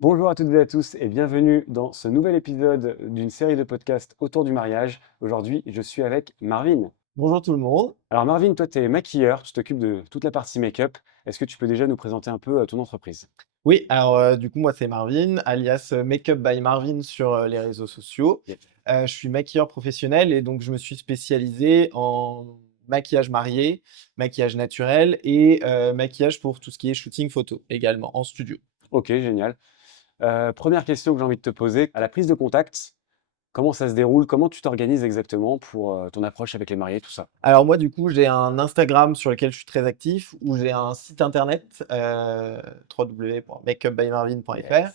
Bonjour à toutes et à tous et bienvenue dans ce nouvel épisode d'une série de podcasts autour du mariage. Aujourd'hui, je suis avec Marvin. Bonjour tout le monde. Alors Marvin, toi tu es maquilleur, tu t'occupes de toute la partie make-up. Est-ce que tu peux déjà nous présenter un peu ton entreprise? Oui, alors du coup moi c'est Marvin, alias Makeup by Marvin sur les réseaux sociaux. Yep. Je suis maquilleur professionnel et donc je me suis spécialisé en maquillage marié, maquillage naturel et maquillage pour tout ce qui est shooting photo également en studio. Ok, génial. Première question que j'ai envie de te poser, à la prise de contact, comment ça se déroule? Comment tu t'organises exactement pour ton approche avec les mariés, tout ça? Alors moi du coup j'ai un Instagram sur lequel je suis très actif, où j'ai un site internet www.makeupbymarvin.fr.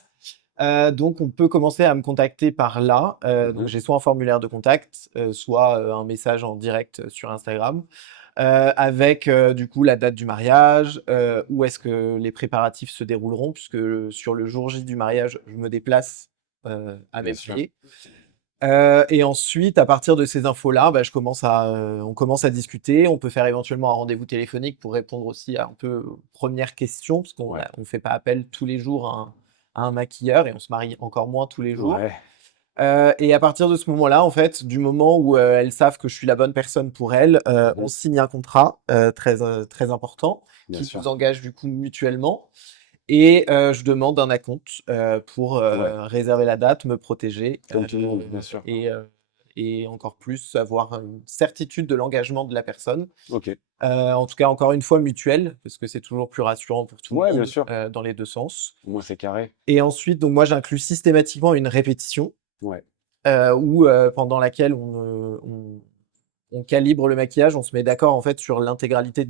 Yes. Donc on peut commencer à me contacter par là. Donc Mhm. j'ai soit un formulaire de contact, soit, un message en direct sur Instagram, avec, du coup la date du mariage, où est-ce que les préparatifs se dérouleront puisque, sur le jour J du mariage, je me déplace, à Bien mes sûr. mariés. Et ensuite, à partir de ces infos-là, bah, on commence à discuter. On peut faire éventuellement un rendez-vous téléphonique pour répondre aussi à un peu aux premières questions, parce Ouais. on fait pas appel tous les jours à un maquilleur et on se marie encore moins tous les jours. Ouais. Et à partir de ce moment-là, en fait, du moment où, elles savent que je suis la bonne personne pour elles, on Mhm. signe un contrat, très important Bien qui sûr. nous engage du coup mutuellement et je demande un acompte, pour, Ouais. réserver la date, me protéger, Comme tout le monde, bien sûr. et encore plus avoir une certitude de l'engagement de la personne. Ok. En tout cas, encore une fois mutuelle, parce que c'est toujours plus rassurant pour tout le Ouais, bien monde, sûr. dans les 2 sens. Au moins c'est carré. Et ensuite, donc moi j'inclus systématiquement une répétition, Ouais. pendant laquelle on calibre le maquillage, on se met d'accord en fait sur l'intégralité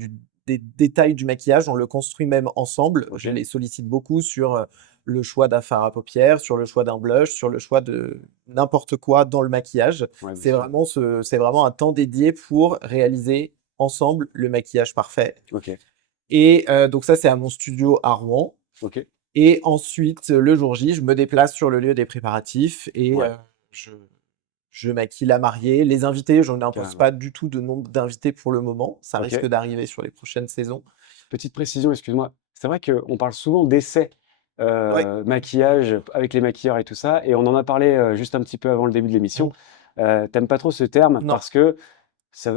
des détails du maquillage, on le construit même ensemble. Je Ok. les sollicite beaucoup sur le choix d'un fard à paupières, sur le choix d'un blush, sur le choix de n'importe quoi dans le maquillage. Ouais, bien sûr. C'est vraiment un temps dédié pour réaliser ensemble le maquillage parfait. Ok. Et donc ça, c'est à mon studio à Rouen. Ok. Et ensuite, le jour J, je me déplace sur le lieu des préparatifs et Ouais. je je maquille la mariée. Les invités, je n'impose Carrément. pas du tout de nombre d'invités pour le moment. Ça risque OK. d'arriver sur les prochaines saisons. Petite précision, excuse-moi. C'est vrai qu'on parle souvent d'essais, Ouais. maquillage avec les maquilleurs et tout ça et on en a parlé, juste un petit peu avant le début de l'émission. Mmh. Tu pas trop ce terme Non, parce que ça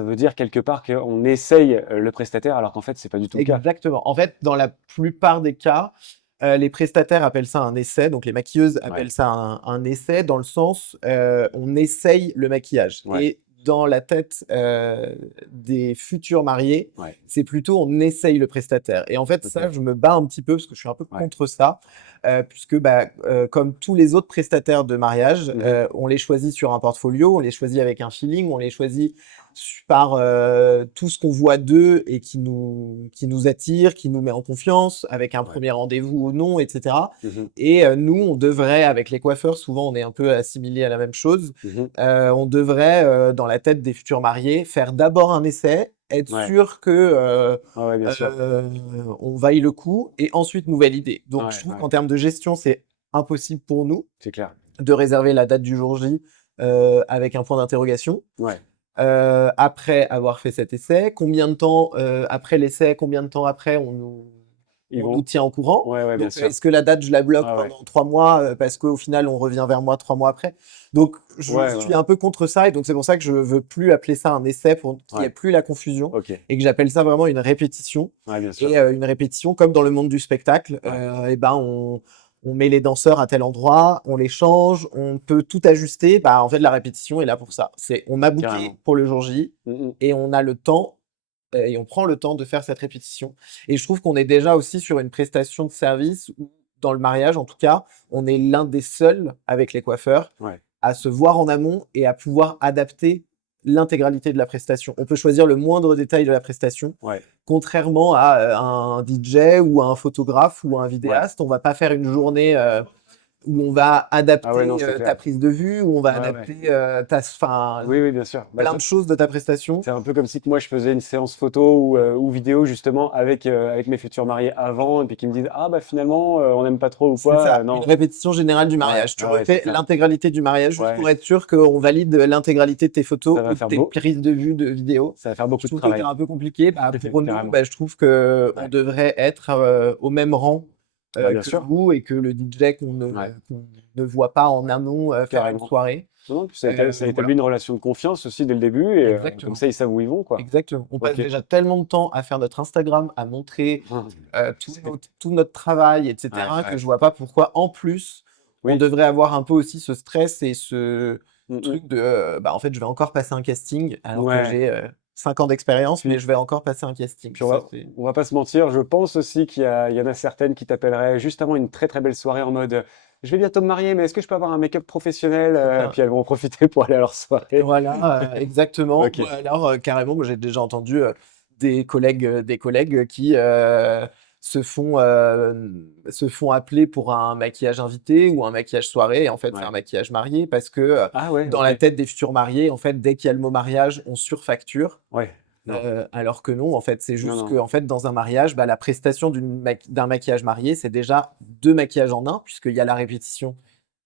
veut dire quelque part qu'on essaye, le prestataire alors qu'en fait, c'est pas du tout le cas. exactement. En fait, dans la plupart des cas, les prestataires appellent ça un essai, donc les maquilleuses Ouais, appellent ça un essai dans le sens, on essaye le maquillage ouais, et dans la tête, des futurs mariés, ouais. c'est plutôt on essaye le prestataire et en fait ça, OK. je me bats un petit peu parce que je suis un peu Ouais. contre ça, puisque, bah, comme tous les autres prestataires de mariage, Mmh. on les choisit sur un portfolio, on les choisit avec un feeling, on les choisit par tout ce qu'on voit d'eux et qui nous attire, qui nous met en confiance, avec un Ouais. premier rendez-vous ou non, et cetera. Mmh. Et nous, on devrait, avec les coiffeurs, souvent on est un peu assimilés à la même chose, Mmh. on devrait, dans la tête des futurs mariés, faire d'abord un essai, être Ouais. sûr que, Ouais, ouais, bien sûr. on vaille le coup et ensuite nous valider. Donc je Ouais, trouve ouais, qu'en termes de gestion, c'est impossible pour nous c'est clair. de réserver la date du jour J, avec un point d'interrogation. Ouais. Après avoir fait cet essai, combien de temps, après l'essai, combien de temps après Ils on nous vont tient au courant? ouais, ouais, bien Donc, sûr. est-ce que la date, je la bloque Ouais, ouais. pendant 3 mois, parce qu'au final, on revient vers moi 3 mois après? Donc, je Ouais, ouais, suis ouais. un peu contre ça et donc c'est pour ça que je veux plus appeler ça un essai pour qu'il y ait Ouais. plus la confusion OK. et que j'appelle ça vraiment une répétition Ouais, bien sûr. et une répétition comme dans le monde du spectacle, Ouais. et ben, on met les danseurs à tel endroit, on les change, on peut tout ajuster. Bah, en fait, la répétition est là pour ça. C'est on a booké Carrément. pour le jour J Mmh mh. et on a le temps, et on prend le temps de faire cette répétition et je trouve qu'on est déjà aussi sur une prestation de service où, dans le mariage en tout cas, on est l'un des seuls avec les coiffeurs Ouais. à se voir en amont et à pouvoir adapter l'intégralité de la prestation. On peut choisir le moindre détail de la prestation, Ouais. contrairement à, un DJ ou à un photographe ou à un Ouais. vidéaste. On va pas faire une journée, où on va Ah ouais, non, adapter, c'est ta clair. prise de vue, où on va Ouais, ouais. adapter, Oui, oui, bien sûr. Bah, plein de choses de ta prestation. c'est un peu comme si que moi je faisais une séance photo ou vidéo justement avec mes futurs mariés avant et puis qu'ils me disent: «Ah bah finalement, on n'aime pas trop ou C'est quoi», ça, une non. répétition générale du Ouais, mariage. Tu ouais, ouais, c'est refais clair. l'intégralité du mariage juste Ouais, pour être sûr qu'on valide l'intégralité de tes photos ça va ou de faire tes prises de vue de vidéos. ça va faire Je beaucoup de trouve que c'est travail. un peu compliqué. Bah, pour nous, Carrément. bah, je trouve qu'on Ouais, devrait être, au même rang Bah, bien que sûr. vous et que le DJ Ouais, qu'on ne voit pas en amont, faire une carrément. soirée. Non, non, puis ça établit Voilà, une relation de confiance aussi dès le début et comme exactement. ça, ils savent où ils vont, quoi. Exactement. On passe OK. déjà tellement de temps à faire notre Instagram, à montrer, C'est tout notre travail et ouais, cetera, que ouais. je vois pas pourquoi, en plus, on Oui. devrait avoir un peu aussi ce stress et ce Mmh mh. truc de, bah, en fait, je vais encore passer un casting alors que Ouais. j'ai, 5 ans d'expérience, mais Puis je vais encore passer un casting. puis Ça, c'est on va pas se mentir, je pense aussi il y en a certaines qui t'appelleraient juste avant une très, très belle soirée en mode, «Je vais bientôt me marier, mais est-ce que je peux avoir un make-up professionnel?» c'est ça. Puis elles vont en profiter pour aller à leur soirée. Voilà, exactement. OK. Ou alors, carrément, moi j'ai déjà entendu, des collègues qui, se font appeler pour un maquillage invité ou un maquillage soirée et en fait, c'est un Ouais. maquillage marié parce que, Ah ouais, dans OK. la tête des futurs mariés, en fait, dès qu'il y a le mot mariage, on surfacture. Ouais. Non. Alors que non, en fait, c'est Non, juste non. qu'en fait, dans un mariage, bah, la prestation d'un maquillage marié, c'est déjà 2 maquillages en un puisqu'il y a la répétition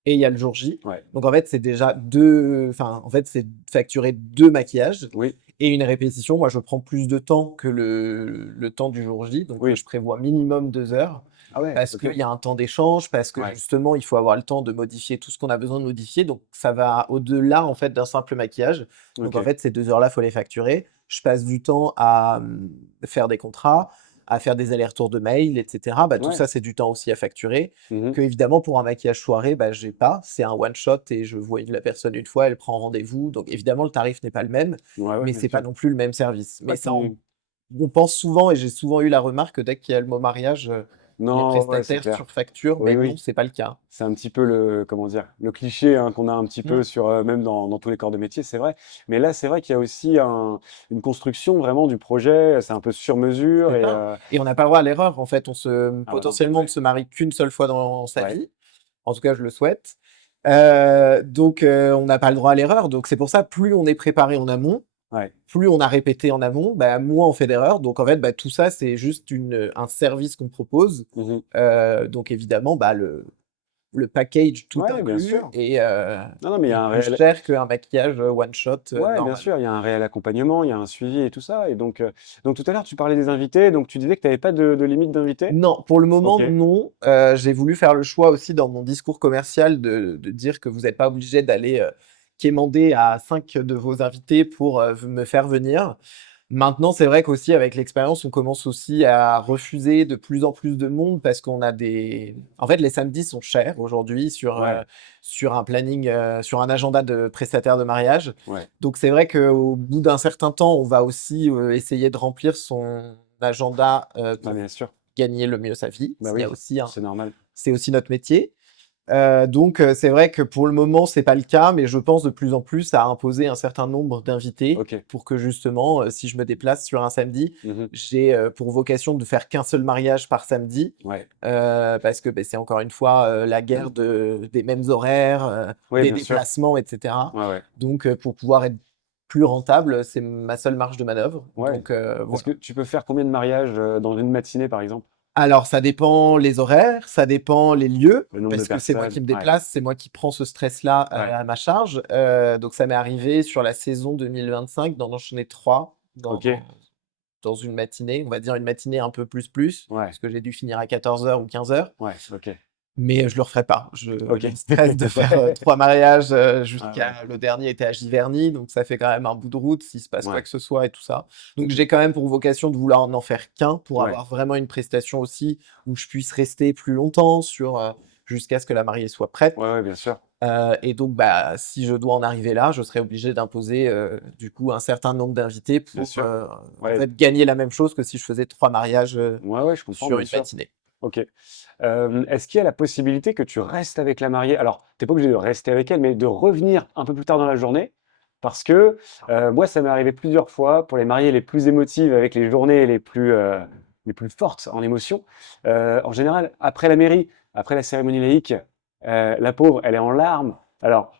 et il y a le jour J. Ouais. Donc en fait, c'est déjà 2 enfin, en fait, c'est facturer 2 maquillages Oui, et une répétition, moi, je prends plus de temps que le temps du jour J, donc oui. je prévois minimum 2 heures Ah ouais, parce OK. qu'il y a un temps d'échange, parce que Ouais. justement, il faut avoir le temps de modifier tout ce qu'on a besoin de modifier, donc ça va au-delà, en fait, d'un simple maquillage. Donc en OK. fait, ces 2 heures-là, faut les facturer. Je passe du temps à, faire des contrats, à faire des allers-retours de mails et cetera. Bah, tout Ouais. ça, c'est du temps aussi à facturer Mmh mh. que évidemment pour un maquillage soirée, bah, j'ai pas. C'est un one shot et je vois la personne une fois, elle prend rendez-vous. Donc évidemment, le tarif n'est pas le même, Ouais, ouais, mais bien c'est pas sûr. non plus le même service. Ouais, Mais ça, puis on pense souvent et j'ai souvent eu la remarque que dès qu'il y a le mot mariage, les non, ouais, c'est prestataires clair. surfacturent, Oui, mais non, oui. c'est pas le cas. C'est un petit peu le comment dire? Le cliché, hein, qu'on a un petit Mmh, peu sur, même dans tous les corps de métier, c'est vrai. Mais là, c'est vrai qu'il y a aussi une construction vraiment du projet, c'est un peu sur mesure c'est et ça et on n'a pas le droit à l'erreur, en fait. ah bah non, Potentiellement, on ne ouais. se marie qu'une seule fois dans sa Ouais, vie. En tout cas, je le souhaite. Donc on n'a pas le droit à l'erreur. Donc c'est pour ça, plus on est préparé en amont, ouais. plus on a répété en amont, bah, moins on fait d'erreurs. Donc en fait, bah, tout ça, c'est juste un service qu'on propose. Mmh mh. Donc évidemment, bah, le package tout Ouais, bien inclus sûr. Non, non, mais il y est a un plus réel cher qu'un maquillage, one shot, ouais, bien normal. sûr, il y a un réel accompagnement, il y a un suivi et tout ça et donc tout à l'heure, tu parlais des invités, donc tu disais que tu avais pas de limite d'invités? Non, pour le moment, OK. non. J'ai voulu faire le choix aussi dans mon discours commercial de dire que vous n'êtes pas obligé d'aller, quémander à 5 de vos invités pour, me faire venir. Maintenant, c'est vrai qu'aussi avec l'expérience, on commence aussi à refuser de plus en plus de monde parce qu'on a des en fait, les samedis sont chers aujourd'hui Ouais, sur un planning, sur un agenda de prestataire de mariage. ouais. Donc c'est vrai qu'au bout d'un certain temps, on va aussi, essayer de remplir son agenda, Bah, pour bien sûr. gagner le mieux sa vie. Bah Il y a oui, aussi un c'est normal. c'est aussi notre métier. Donc c'est vrai que pour le moment, c'est pas le cas, mais je pense de plus en plus à imposer un certain nombre d'invités OK. pour que justement, si je me déplace sur un samedi, Mmh mh. j'ai, pour vocation de faire qu'un seul mariage par samedi, Ouais. parce que, beh, c'est encore une fois, la guerre des mêmes horaires, Oui, des bien sûr. déplacements et cetera. Ouais, ouais. Donc pour pouvoir être plus rentable, c'est ma seule marge de manœuvre. Ouais. Donc Parce voilà. que tu peux faire combien de mariages, dans une matinée, par exemple? Alors, ça dépend les horaires, ça dépend les lieux, Le nombre de parce que c'est moi personnes? qui me Ouais, déplace, c'est moi qui prends ce stress-là, ouais. à ma charge. Donc ça m'est arrivé sur la saison 2025 d'en enchaîner 3 OK. dans une matinée, on va dire une matinée un peu plus, Ouais, parce que j'ai dû finir à 14 heures ou 15 heures. ouais, OK. Mais je le referai pas. J'ai OK. le stress de faire, 3 mariages, Ah ouais. jusqu'à le dernier était à Giverny, donc ça fait quand même un bout de route s'il se passe quoi Ouais. que ce soit et tout ça. Donc OK. j'ai quand même pour vocation de vouloir n'en faire qu'un pour Ouais. avoir vraiment une prestation aussi où je puisse rester plus longtemps jusqu'à ce que la mariée soit prête. Ouais, ouais, bien sûr, Et donc bah, si je dois en arriver là, je serai obligé d'imposer, du coup un certain nombre d'invités bien pour, sûr. en Ouais. fait gagner la même chose que si je faisais 3 mariages, Ouais, ouais, je comprends, sur bien une sûr. matinée. OK. Est-ce qu'il y a la possibilité que tu restes avec la mariée? Alors, tu es pas obligé de rester avec elle, mais de revenir un peu plus tard dans la journée? Parce que, moi, ça m'est arrivé plusieurs fois pour les mariées les plus émotives avec les journées les plus fortes en émotion. En général, après la mairie, après la cérémonie laïque, la pauvre, elle est en larmes. Alors,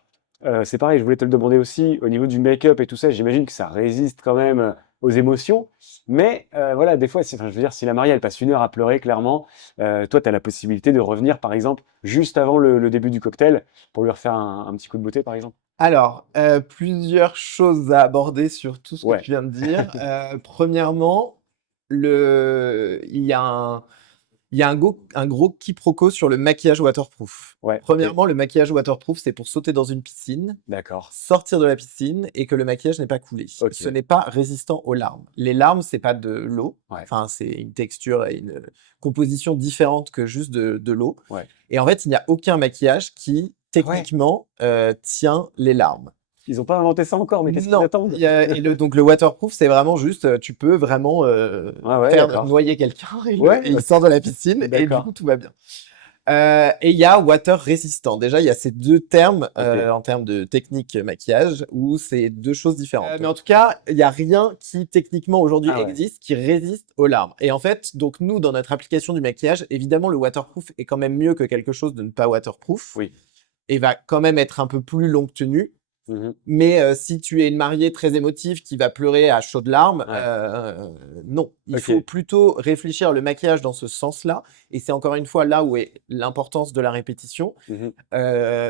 c'est pareil, je voulais te le demander aussi, au niveau du make-up et tout ça, j'imagine que ça résiste quand même, aux émotions. Mais, voilà, des fois, enfin, je veux dire, si la mariée, elle passe 1 heure à pleurer clairement, toi, tu as la possibilité de revenir, par exemple, juste avant le début du cocktail pour lui refaire un petit coup de beauté, par exemple? Alors, plusieurs choses à aborder sur tout ce que Ouais. tu viens de dire. Premièrement, le il y a Il y a un gros quiproquo sur le maquillage waterproof. Ouais, ok, Premièrement, le maquillage waterproof, c'est pour sauter dans une piscine, d'accord. sortir de la piscine et que le maquillage n'est pas coulé. Ok, Ce n'est pas résistant aux larmes. Les larmes, c'est pas de l'eau. ouais, Enfin, c'est une texture et une composition différente que juste de l'eau. ouais. Et en fait, il n'y a aucun maquillage qui, Ah ouais, techniquement, tient les larmes. ils ont pas inventé ça encore, mais qu'est-ce qu'ils Non. attendent? Donc le waterproof, c'est vraiment juste, tu peux vraiment Ouais, ouais, faire d'accord. noyer quelqu'un et Ouais, il ok, sort de la piscine et du d'accord. coup, tout va bien. Et il y a water résistant. Déjà, il y a ces deux termes Ok. en termes de technique maquillage où c'est deux choses différentes. Mais en tout cas, il n'y a rien qui techniquement aujourd'hui Ah ouais. existe qui résiste aux larmes. Et en fait, donc nous, dans notre application du maquillage, évidemment, le waterproof est quand même mieux que quelque chose de ne pas waterproof Oui. et va quand même être un peu plus longue tenue. Mhm. Mais si tu es une mariée très émotive qui va pleurer à chaudes larmes, Ouais. non. Il Ok. faut plutôt réfléchir le maquillage dans ce sens-là. Et c'est encore une fois là où est l'importance de la répétition, Mhm.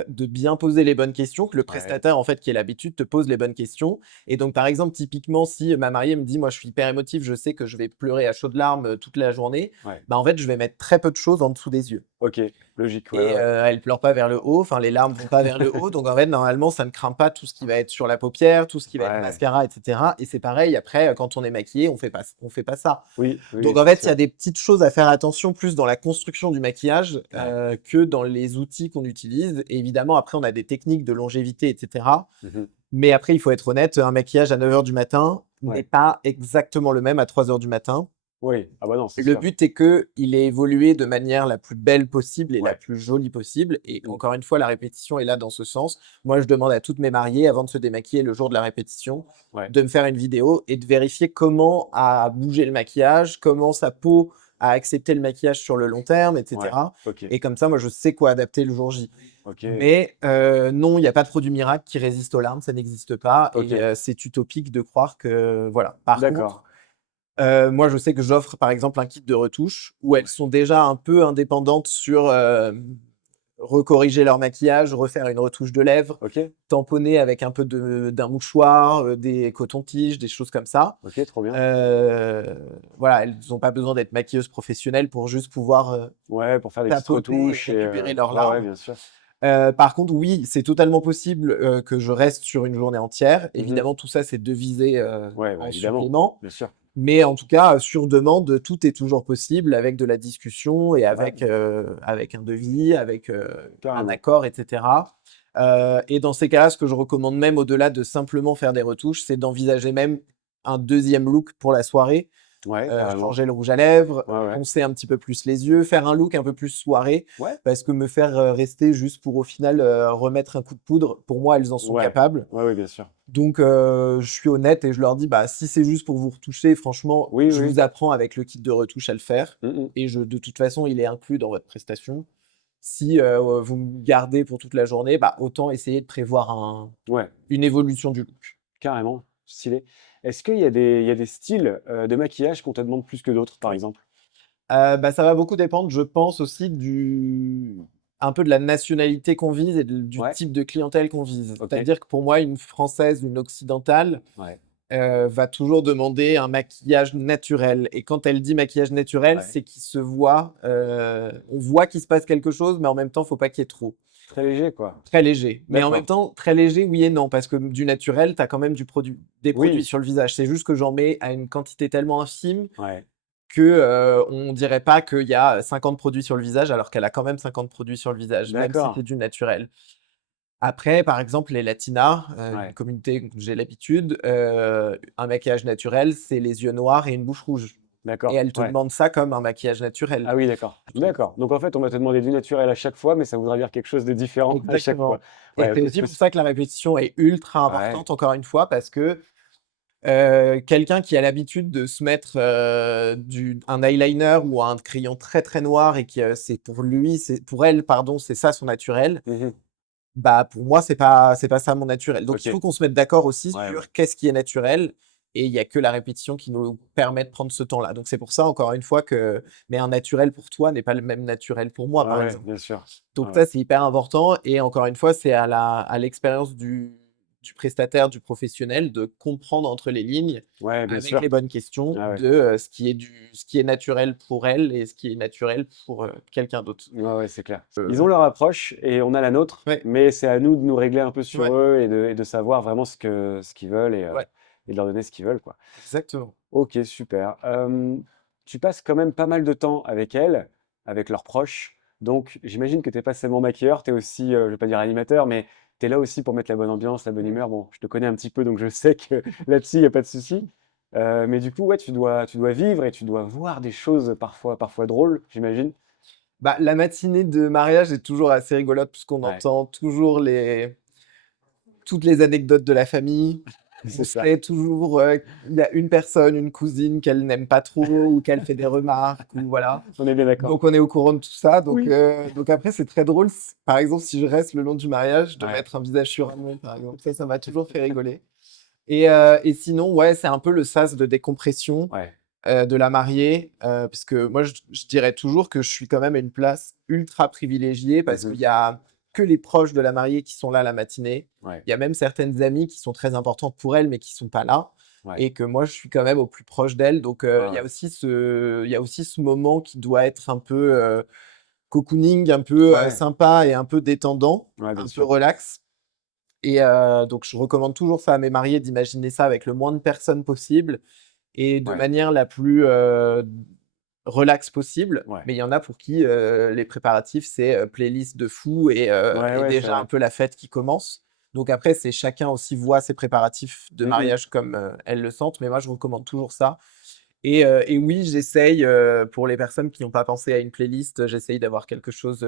de bien poser les bonnes questions, que le Ouais. prestataire, en fait, qui ait l'habitude, te pose les bonnes questions. Et donc, par exemple, typiquement, si ma mariée me dit, moi, je suis hyper émotive, je sais que je vais pleurer à chaudes larmes toute la journée, Ouais. bah, en fait, je vais mettre très peu de choses en dessous des yeux. Ok. Logique. Ouais, Et ouais. elle pleure pas vers le haut, enfin les larmes vont pas vers le haut, donc en fait normalement ça ne craint pas tout ce qui va être sur la paupière, tout ce qui va être Ouais. mascara, etc. Et c'est pareil après quand on est maquillé, on fait pas ça. Oui, oui, Donc c'est en fait il y sûr. a des petites choses à faire attention plus dans la construction du maquillage Ouais. que dans les outils qu'on utilise. Et évidemment après on a des techniques de longévité, etc. Mhm. Mais après il faut être honnête, un maquillage à 9 h du matin n'est Ouais. pas exactement le même à 3 h du matin. Oui. Ah bah non, c'est Le sûr. but est que il ait évolué de manière la plus belle possible et la Ouais. plus jolie possible. Et Mm. encore une fois, la répétition est là dans ce sens. Moi, je demande à toutes mes mariées, avant de se démaquiller le jour de la répétition, Ouais. de me faire une vidéo et de vérifier comment a bougé le maquillage, comment sa peau a accepté le maquillage sur le long terme, Ouais. etc. Ok. Et comme ça, moi, je sais quoi adapter le jour J. Ok. Mais non, il n'y a pas de produit miracle qui résiste aux larmes, ça n'existe pas. Ok. Et c'est utopique de croire que... Voilà. Par contre, D'accord. moi, je sais que j'offre, par exemple, un kit de retouches où elles sont déjà un peu indépendantes sur recorriger leur maquillage, refaire une retouche de lèvres, Ok. tamponner avec un peu d'un mouchoir, des cotons-tiges, des choses comme ça. Ok. Trop bien. Voilà, elles n'ont pas besoin d'être maquilleuses professionnelles pour juste pouvoir Ouais, pour faire des petites tapoter et retouches et récupérer leurs ouais, ouais, larmes. bien sûr. Par contre, oui, c'est totalement possible que je reste sur une journée entière. Mhm. Évidemment, tout ça, c'est devisé Ouais, bah, en évidemment, supplément. bien sûr. Mais en tout cas, sur demande, tout est toujours possible avec de la discussion et Ouais, avec un devis, avec un carrément. accord, etc. Et dans ces cas-là, ce que je recommande même au-delà de simplement faire des retouches, c'est d'envisager même un deuxième look pour la soirée. Ouais, carrément. Changer le rouge à lèvres, Ouais, ouais. poncer un petit peu plus les yeux, faire un look un peu plus soirée, Ouais. parce que me faire rester juste pour au final remettre un coup de poudre, pour moi, elles en sont Ouais. capables. Ouais, ouais, bien sûr. Donc, je suis honnête et je leur dis, bah, si c'est juste pour vous retoucher, franchement, Oui, je oui. vous apprends avec le kit de retouche à le faire. Mhm. Et de toute façon, il est inclus dans votre prestation. Si vous me gardez pour toute la journée, bah, autant essayer de prévoir Ouais. une évolution du look. Carrément, stylé. Est-ce qu'il y a des styles de maquillage qu'on te demande plus que d'autres, par exemple? Bah, ça va beaucoup dépendre, je pense aussi un peu de la nationalité qu'on vise et du Ouais, type de clientèle qu'on vise. ok. C'est-à-dire que pour moi, une Française, une occidentale, Ouais, va toujours demander un maquillage naturel. Et quand elle dit maquillage naturel, ouais. c'est qu'il se voit, on voit qu'il se passe quelque chose, mais en même temps, faut pas qu'il y ait trop. Très léger, quoi. Très léger. Mais en même D'accord. temps, très léger, oui et non, parce que du naturel, tu as quand même des produits Oui, sur le visage. C'est juste que j'en mets à une quantité tellement infime ouais, que on dirait pas qu'il y a 50 produits sur le visage, alors qu'elle a quand même 50 produits sur le visage, même si d'accord. c'est du naturel. Après, par exemple, les latinas, une Ouais, communauté dont j'ai l'habitude, un maquillage naturel, c'est les yeux noirs et une bouche rouge. Et d'accord. elles te Ouais. demandent ça comme un maquillage naturel, Ah oui, d'accord. je trouve. D'accord. Donc en fait, on va te demander du naturel à chaque fois, mais ça voudra dire quelque chose de différent à chaque fois. Exactement. Et Ouais, c'est ok, aussi pour ça que la répétition est ultra Ouais, importante, encore une fois, parce que quelqu'un qui a l'habitude de se mettre un eyeliner ou un crayon très très noir et que c'est pour elle, pardon, c'est ça son naturel. mhm, Bah pour moi c'est pas ça mon naturel. Donc il ok. faut qu'on se mette d'accord aussi Ouais, ouais. sur qu'est-ce qui est naturel. Et il y a que la répétition qui nous permet de prendre ce temps-là. Donc c'est pour ça encore une fois que mais un naturel pour toi n'est pas le même naturel pour moi Ouais, par ouais, exemple. bien sûr. Donc Ouais, ouais. ça c'est hyper important et encore une fois c'est à l'expérience du du prestataire, du professionnel, de comprendre entre les lignes, Ouais, bien avec sûr. les bonnes questions, Ah ouais. de ce qui est naturel pour elle et ce qui est naturel pour quelqu'un d'autre. Ouais, ouais, c'est clair. Ils ont Euh, leur approche et on a la nôtre, ouais, mais c'est à nous de nous régler un peu sur ouais, eux et de savoir vraiment ce qu'ils veulent ouais, et de leur donner ce qu'ils veulent, quoi. exactement. Ok, super. Tu passes quand même pas mal de temps avec elles, avec leurs proches. Donc, j'imagine que tu n'es pas seulement maquilleur, tu es aussi, je vais pas dire animateur, mais tu es là aussi pour mettre la bonne ambiance, la bonne humeur. Bon, je te connais un petit peu, donc je sais que là-dessus, il n'y a pas de souci. Mais du coup, ouais, tu dois vivre et tu dois voir des choses parfois drôles, j'imagine. Bah, la matinée de mariage est toujours assez rigolote puisqu'on Ouais, entend toujours toutes les anecdotes de la famille. On c'est ça. sait toujours il y a une personne, une cousine qu'elle n'aime pas trop ou qu'elle fait des remarques ou voilà. On est bien d'accord. Donc on est au courant de tout ça. Oui. Donc après c'est très drôle. Par exemple, si je reste le long du mariage, de Ouais, mettre un visage sur un nom, par exemple, ça m'a toujours fait rigoler. Et sinon, ouais, c'est un peu le sas de décompression ouais, de la mariée, parce que moi, je dirais toujours que je suis quand même à une place ultra privilégiée parce mhm, qu'il y a que les proches de la mariée qui sont là la matinée. ouais, Il y a même certaines amies qui sont très importantes pour elle, mais qui sont pas là. ouais, Et que moi, je suis quand même au plus proche d'elle. Donc, ouais, ouais. il y a aussi ce moment qui doit être un peu cocooning, un peu Ouais, sympa et un peu détendant, ouais, bien un peu sûr. relax. Donc, je recommande toujours ça à mes mariés, d'imaginer ça avec le moins de personnes possible et de Ouais, manière la plus relax possible. ouais, Mais il y en a pour qui les préparatifs, c'est playlist de fou ouais, et ouais, c'est déjà un vrai. peu la fête qui commence. Donc après, c'est chacun aussi voit ses préparatifs de Mhm. mariage comme elles le sentent. Mais moi, je recommande toujours ça. Et oui, j'essaye, pour les personnes qui n'ont pas pensé à une playlist, j'essaye d'avoir quelque chose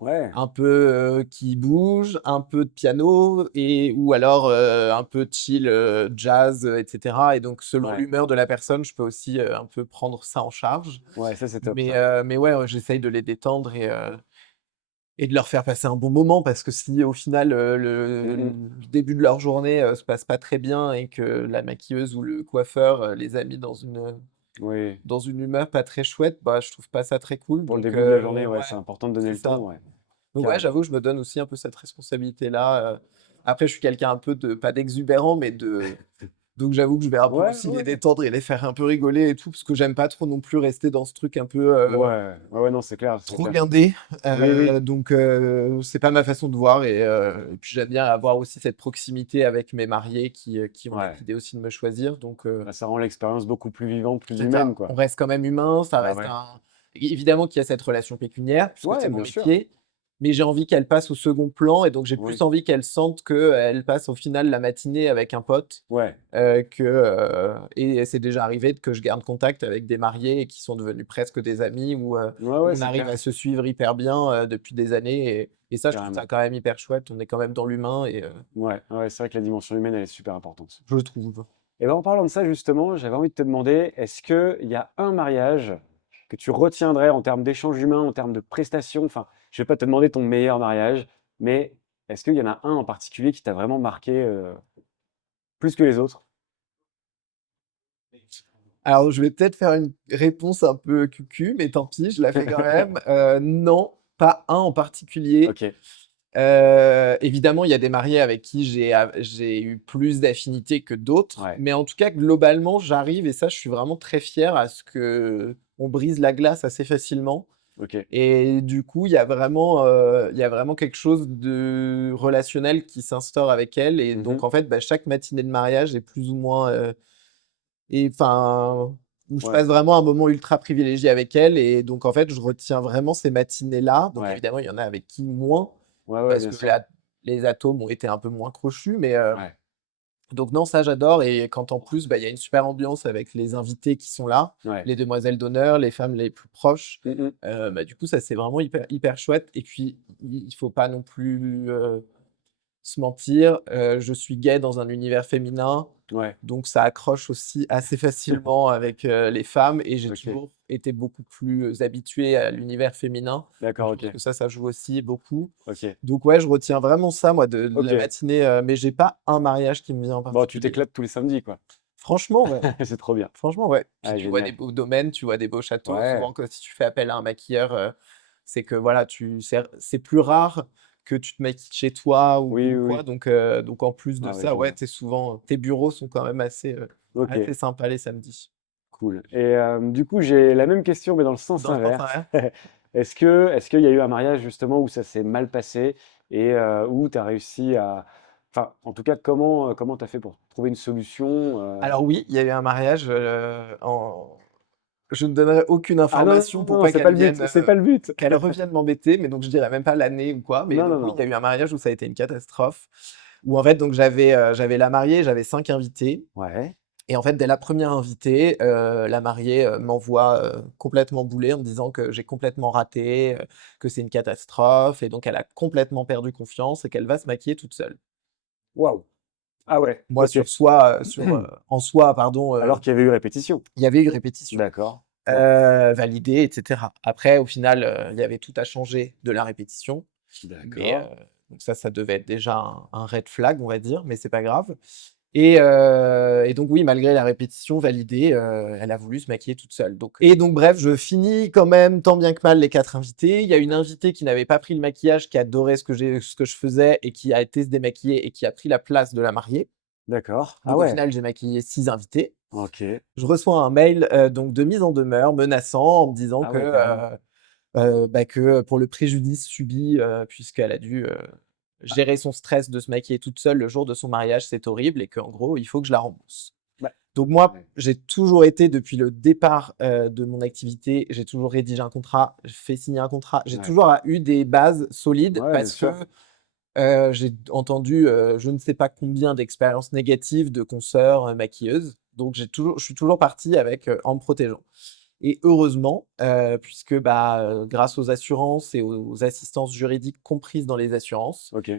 Ouais, un peu qui bouge, un peu de piano et ou alors un peu chill jazz, etc. Et donc selon ouais, l'humeur de la personne, je peux aussi un peu prendre ça en charge. ouais, ça c'est top Mais, ça. mais ouais, j'essaye de les détendre et de leur faire passer un bon moment parce que si au final Mhm. le début de leur journée se passe pas très bien et que la maquilleuse ou le coiffeur les a mis Oui, dans une humeur pas très chouette, bah je trouve pas ça très cool. pour le Donc début de la journée, ouais, ouais, c'est important de donner c'est le ton, ça. ouais, Donc ouais, carrément. j'avoue, je me donne aussi un peu cette responsabilité-là. Après, je suis quelqu'un un peu pas d'exubérant, donc j'avoue que je vais un peu Ouais, aussi les ouais, détendre et les faire un peu rigoler et tout, parce que j'aime pas trop non plus rester dans ce truc un peu ouais, ouais, ouais, non, c'est clair, c'est trop clair. guindé. Oui, oui, Donc c'est pas ma façon de voir et puis j'aime bien avoir aussi cette proximité avec mes mariés qui ont ouais. décidé aussi de me choisir. Donc Bah, ça rend l'expérience beaucoup plus vivante, plus c'est humaine, ça. On quoi. reste quand même humain, ça Bah reste ouais. un. Évidemment qu'il y a cette relation pécuniaire, puisque c'est Ouais, mon bien sûr. métier, mais j'ai envie qu'elle passe au second plan, et donc j'ai plus Oui. envie qu'elle sente qu'elle passe au final la matinée avec un pote, Ouais. et c'est déjà arrivé que je garde contact avec des mariés et qui sont devenus presque des amis, où Ouais, ouais, on c'est arrive clair. à se suivre hyper bien depuis des années, et ça, je trouve ça Carrément. quand même hyper chouette. On est quand même dans l'humain, et Ouais, ouais, c'est vrai que la dimension humaine, elle est super importante. je trouve. Et ben, en parlant de ça, justement, j'avais envie de te demander, est-ce qu'il y a un mariage que tu retiendrais en termes d'échanges humains, en termes de prestations? Enfin, je vais pas te demander ton meilleur mariage, mais est-ce qu'il y en a un en particulier qui t'a vraiment marqué plus que les autres? Alors, je vais peut-être faire une réponse un peu cucu, mais tant pis, je la fais quand même. Non, pas un en particulier. Ok, Évidemment, il y a des mariés avec qui j'ai eu plus d'affinité que d'autres, ouais, mais en tout cas, globalement, j'arrive, et ça, je suis vraiment très fier, à ce que on brise la glace assez facilement. ok. Et du coup, il y a vraiment quelque chose de relationnel qui s'instaure avec elle. Et donc, Mhm. en fait, bah, chaque matinée de mariage est plus ou moins et enfin, où je Ouais, passe vraiment un moment ultra privilégié avec elle. Et donc, en fait, je retiens vraiment ces matinées-là. Donc, ouais, évidemment, il y en a avec qui moins, ouais, ouais, parce bien que sûr. les atomes ont été un peu moins crochus. Mais Ouais, donc, non, ça, j'adore. Et quand en plus, bah, il y a une super ambiance avec les invités qui sont là, ouais. les demoiselles d'honneur, les femmes les plus proches. Mhm. Bah, du coup, ça, c'est vraiment hyper chouette. Et puis, il faut pas non plus se mentir, je suis gay dans un univers féminin, Ouais, donc ça accroche aussi assez facilement avec les femmes, et j'ai ok. toujours été beaucoup plus habitué à l'univers féminin. Donc D'accord, je pense ok. que ça joue aussi beaucoup. Ok, Donc ouais, je retiens vraiment ça, moi, de la ok. matinée, mais j'ai pas un mariage qui me vient en Bon, tu particulier. t'éclates tous les samedis, quoi. Franchement, ouais. C'est trop bien. Franchement, ouais. Puis Ah, tu vois des génial. beaux domaines, tu vois des beaux châteaux. Ouais, Souvent, si tu fais appel à un maquilleur, c'est que voilà, c'est plus rare que tu te maquilles chez toi ou Oui, oui, quoi. oui. Donc en plus de Ah ouais, ça, je ouais, vois. t'es souvent, tes bureaux sont quand même Ok, assez sympas les samedis. cool. Et du coup, j'ai la même question, mais dans le sens Dans le sens inverse. inverse. Est-ce qu'il y a eu un mariage justement où ça s'est mal passé et où tu as réussi à... Enfin, en tout cas, comment tu as fait pour trouver une solution Alors oui, il y a eu un mariage. Je ne donnerai aucune Ah non, non, information non, pour non, pas c'est pas le but, c'est pas le but. qu'elle revienne m'embêter, mais donc je dirais même pas l'année ou quoi. Mais Non, donc non, oui, non. il y a eu un mariage où ça a été une catastrophe. Où en fait, donc j'avais la mariée, j'avais 5 invités. Ouais, Et en fait, dès la première invitée, la mariée m'envoie complètement bouler en me disant que j'ai complètement raté, que c'est une catastrophe, et donc elle a complètement perdu confiance et qu'elle va se maquiller toute seule. waouh. Ah ouais, Moi, ok. en soi, pardon, Alors qu'il y avait eu répétition. il y avait eu répétition, D'accord. Ouais, validée, etc. Après, au final, il y avait tout à changer de la répétition, mais d'accord. donc ça devait être déjà un red flag, on va dire, mais c'est pas grave. Et donc oui, malgré la répétition validée, elle a voulu se maquiller toute seule. Donc bref, je finis quand même tant bien que mal les 4 invités. Il y a une invitée qui n'avait pas pris le maquillage, qui adorait ce que je faisais et qui a été se démaquiller et qui a pris la place de la mariée. D'accord. Ah Donc au ouais, final, j'ai maquillé 6 invités. ok. Je reçois un mail donc de mise en demeure menaçant en me disant Ah ouais, carrément. que pour le préjudice subi, puisqu'elle a dû Bah, gérer son stress de se maquiller toute seule le jour de son mariage, c'est horrible et qu'en gros, il faut que je la rembourse. bah, Donc moi, ouais. j'ai toujours été, depuis le départ de mon activité, j'ai toujours rédigé un contrat, fait signer un contrat, j'ai Ouais, toujours eu des bases solides ouais, bien parce que sûr. j'ai entendu je ne sais pas combien d'expériences négatives de consoeurs maquilleuses. Donc je suis toujours parti avec en me protégeant. Et heureusement, puisque grâce aux assurances et aux assistances juridiques comprises dans les assurances, Ok,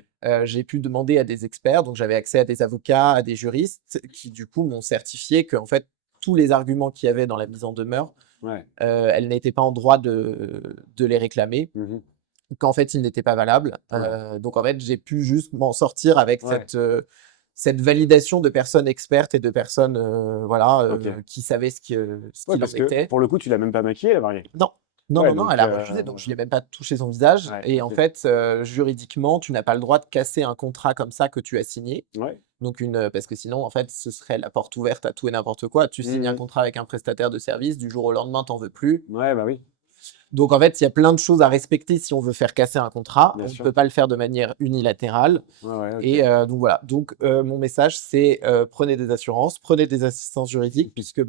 j'ai pu demander à des experts, donc j'avais accès à des avocats, à des juristes qui du coup m'ont certifié qu'en fait tous les arguments qu'il y avait dans la mise en demeure, ouais. elle n'était pas en droit de les réclamer, Mhm. qu'en fait ils n'étaient pas valables. Ouais, Donc en fait j'ai pu juste m'en sortir avec ouais, cette validation de personnes expertes et de personnes voilà, ok. qui savaient ce Ouais, qu'il en parce que était. pour le coup, tu l'as même pas maquillée, la mariée. Non, non, Ouais, non, non, elle donc, a refusé, donc je lui ai même pas touché son visage. ouais, Et en ok. fait, juridiquement, tu n'as pas le droit de casser un contrat comme ça que tu as signé. Ouais. Donc parce que sinon, en fait, ce serait la porte ouverte à tout et n'importe quoi. Tu signes un Mhm. contrat avec un prestataire de service, du jour au lendemain, t'en veux plus. Ouais, bah oui, Donc en fait, il y a plein de choses à respecter si on veut faire casser un contrat. bien On ne sûr. peut pas le faire de manière unilatérale. Ouais, ouais, Et ok. donc voilà. Donc mon message, c'est prenez des assurances, prenez des assistances juridiques, puisque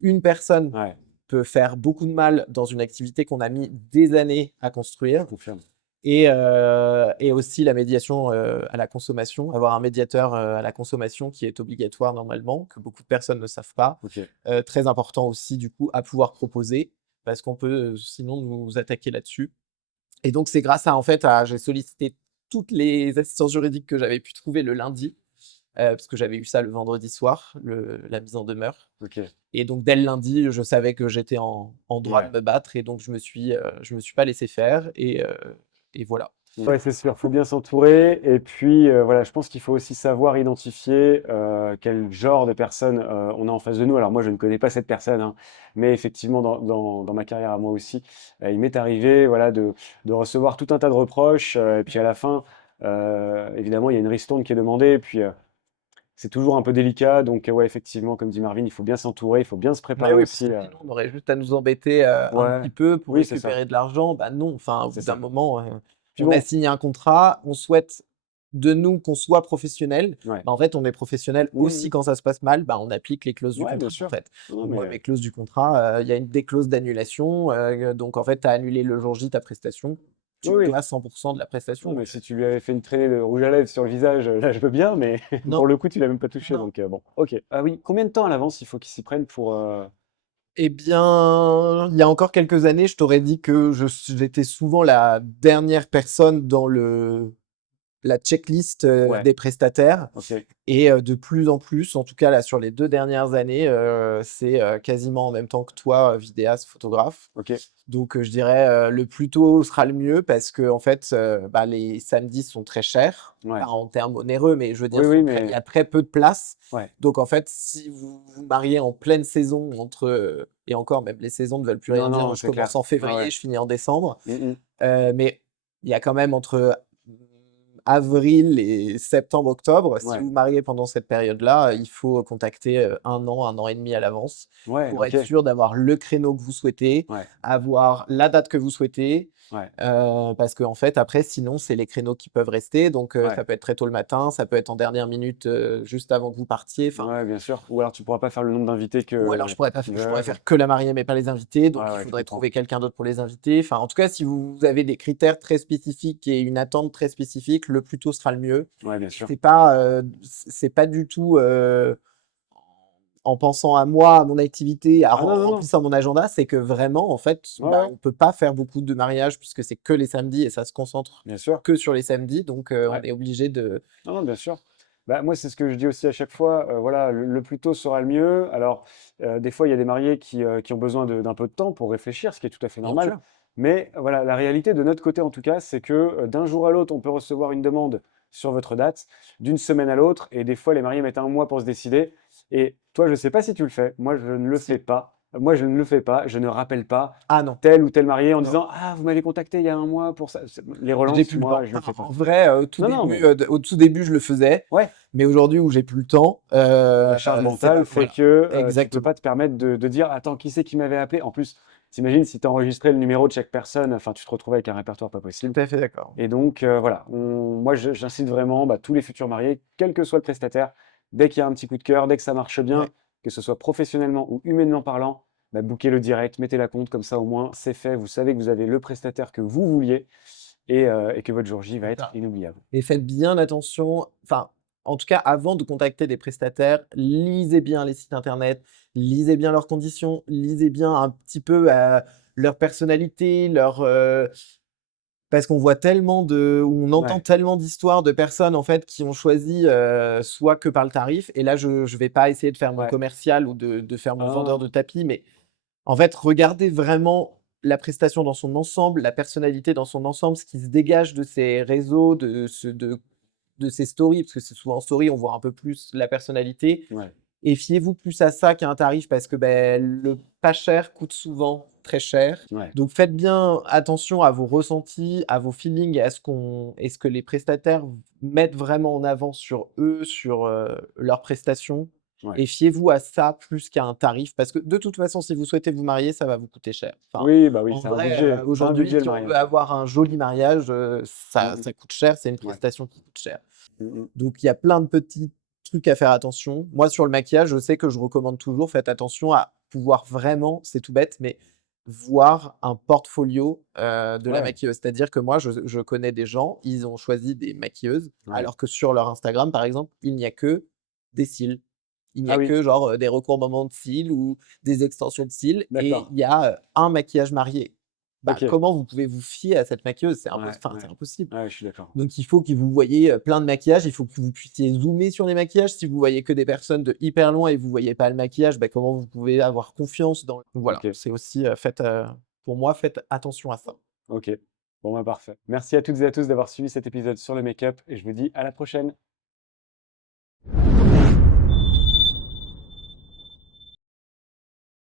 une personne Ouais, peut faire beaucoup de mal dans une activité qu'on a mis des années à je construire. confirme. Et aussi la médiation à la consommation, avoir un médiateur à la consommation qui est obligatoire normalement, que beaucoup de personnes ne savent pas. Ok. Très important aussi du coup à pouvoir proposer, parce qu'on peut sinon nous attaquer là-dessus. Et donc c'est grâce à j'ai sollicité toutes les assistances juridiques que j'avais pu trouver le lundi, parce que j'avais eu ça le vendredi soir, la mise en demeure. Ok. Et donc dès le lundi, je savais que j'étais en droit de Ouais. me battre, et donc je me suis pas laissé faire, et voilà. Ouais, c'est sûr, faut bien s'entourer. Et puis, voilà, je pense qu'il faut aussi savoir identifier quel genre de personne on a en face de nous. Alors moi, je ne connais pas cette personne, hein, mais effectivement, dans ma carrière à moi aussi, il m'est arrivé, voilà, de recevoir tout un tas de reproches. Et puis à la fin, évidemment, il y a une ristourne qui est demandée. Et puis, c'est toujours un peu délicat. Donc, ouais, effectivement, comme dit Marvin, il faut bien s'entourer, il faut bien se Mais préparer oui, parce aussi. que sinon on aurait juste à nous embêter un Ouais, petit peu pour oui, c'est ça, récupérer de l'argent. Bah non, enfin au c'est bout d'un ça. moment, Puis on a bon, signé un contrat, on souhaite de nous qu'on soit professionnel. ouais. En fait, on est professionnel aussi Mhm. quand ça se passe mal, on applique les clauses du Ouais, bien contrat, en sûr. fait. Non, non, Donc moi, mais mes clauses du contrat, il y a des clauses d'annulation, donc en fait, tu as annulé le jour J ta prestation, tu oui, me oui. dois 100 de la prestation. Non, mais Donc, si tu lui avais fait une traînée de rouge à lèvres sur le visage, là, je veux bien, mais non, pour le coup, tu l'as même pas touché, non. donc bon, ok. Ah oui, combien de temps à l'avance il faut qu'ils s'y prennent pour... Eh bien, il y a encore quelques années, je t'aurais dit que j'étais souvent la dernière personne dans la checklist Ouais, des prestataires. ok, Et de plus en plus, en tout cas là sur les 2 dernières années, c'est quasiment en même temps que toi, vidéaste, photographe. ok, Donc je dirais, le plus tôt sera le mieux, parce que en fait, les samedis sont très chers. Pas ouais. en termes onéreux, mais je veux dire Oui, oui, il y mais... a très peu de place. Ouais. Donc en fait, si vous vous mariez en pleine saison et encore même les saisons ne veulent plus Non, rien dire. Moi non, je c'est commence clair. en Ouais, février, ouais. je finis en décembre. Mm, mm. Mais il y a quand même entre avril et septembre, octobre. Si Ouais. vous vous mariez pendant cette période-là, il faut contacter 1 an et demi à l'avance Ouais, pour OK. être sûr d'avoir le créneau que vous souhaitez, Ouais. avoir la date que vous souhaitez. Ouais. Parce qu'en fait, après, sinon, c'est les créneaux qui peuvent rester. Donc, Ouais. ça peut être très tôt le matin, ça peut être en dernière minute, juste avant que vous partiez. Enfin, Ouais, bien sûr. Ou alors tu pourras pas faire le nombre d'invités ou alors que je pourrais pas, je pourrais d'accord. faire que la mariée, mais pas les invités. Donc, Ouais, il ouais, je faudrait comprends. trouver quelqu'un d'autre pour les invités. Enfin, en tout cas, si vous avez des critères très spécifiques et une attente très spécifique, le plus tôt sera le mieux. Ouais, bien sûr. C'est pas du tout en pensant à moi, à mon activité, à Ah non, non, non. remplissant mon agenda, c'est que vraiment, en fait, Ouais, bah, ouais, on peut pas faire beaucoup de mariages puisque c'est que les samedis et ça se concentre bien sûr. que sur les samedis. Donc, on Ouais. est obligé de. Non, non, bien sûr. Bah, moi, c'est ce que je dis aussi à chaque fois. Voilà, le plus tôt sera le mieux. Alors, des fois, il y a des mariés qui ont besoin d'un peu de temps pour réfléchir, ce qui est tout à fait Bien normal. sûr. Mais voilà, la réalité de notre côté, en tout cas, c'est que d'un jour à l'autre, on peut recevoir une demande sur votre date, d'une semaine à l'autre, et des fois, les mariés mettent un mois pour se décider. Et toi, je ne sais pas si tu le fais. Moi, je ne le fais Si. pas. Moi, je ne le fais pas. Je ne rappelle pas Ah non, tel ou tel marié en non. disant, ah, vous m'avez contacté il y a un mois pour ça. Les J'ai relances, plus le moi, temps. je ne le fais En pas. vrai, Non, non, mais au tout début, je le faisais, ouais. mais aujourd'hui où j'ai plus le temps, La charge c'est mentale fait voilà, que tu peux exactement. pas te permettre de dire attends, qui c'est qui m'avait appelé? En plus, t'imagines si tu enregistrais le numéro de chaque personne, enfin, tu te retrouves avec un répertoire pas Tout possible. à fait d'accord. Et donc, voilà, moi, j'incite vraiment bah, tous les futurs mariés, quel que soit le prestataire, dès qu'il y a un petit coup de cœur, dès que ça marche bien, Ouais. que ce soit professionnellement ou humainement parlant, bah, bookez le direct, mettez la compte, comme ça au moins c'est fait. Vous savez que vous avez le prestataire que vous vouliez et que votre jour J va C'est être ça. inoubliable. Et faites bien attention, enfin, en tout cas, avant de contacter des prestataires, lisez bien les sites internet, lisez bien leurs conditions, lisez bien un petit peu leur personnalité, parce qu'on voit tellement ou on entend Ouais, tellement d'histoires de personnes en fait qui ont choisi soit que par le tarif. Et là, je vais pas essayer de faire mon ouais. commercial ou de faire Ah mon non, vendeur non. de tapis, mais en fait, regardez vraiment la prestation dans son ensemble, la personnalité dans son ensemble, ce qui se dégage de ses réseaux, de ses stories, parce que c'est souvent en story, on voit un peu plus la personnalité. Ouais, Et fiez-vous plus à ça qu'à un tarif, parce que ben, le pas cher coûte souvent très cher. ouais, Donc faites bien attention à vos ressentis, à vos feelings, et à ce que les prestataires mettent vraiment en avant sur eux, sur leurs prestations. ouais. Et fiez-vous à ça plus qu'à un tarif, parce que de toute façon, si vous souhaitez vous marier, ça va vous coûter cher. Enfin, Oui, bah oui, en c'est un vrai, budget. C'est un aujourd'hui, budget le si on veut mariage. avoir un joli mariage, ça, Mmh. ça coûte cher, c'est une Ouais. prestation qui coûte cher. Mmh mh. Donc, il y a plein de petits trucs à faire attention. Moi, sur le maquillage, je sais que je recommande toujours, faites attention à pouvoir vraiment, c'est tout bête, mais voir un portfolio de la Ouais, maquilleuse. C'est-à-dire que moi, je connais des gens, ils ont choisi des maquilleuses, ouais. alors que sur leur Instagram, par exemple, il n'y a que des cils. Il n'y Ah a oui, que genre des recourbements de cils ou des extensions de cils, et d'accord. il y a un maquillage marié. Bah, OK. comment vous pouvez vous fier à cette maquilleuse? Ouais, Enfin, c'est ouais. impossible. Ouais, je suis d'accord. Donc il faut que vous voyez, plein de maquillages, il faut que vous puissiez zoomer sur les maquillages. Si vous voyez que des personnes de hyper loin et vous voyez pas le maquillage, bah, comment vous pouvez avoir confiance dans donc voilà, OK, c'est aussi, pour moi, faites attention à ça. OK. Bon, bah, parfait. Merci à toutes et à tous d'avoir suivi cet épisode sur le make-up et je vous dis à la prochaine.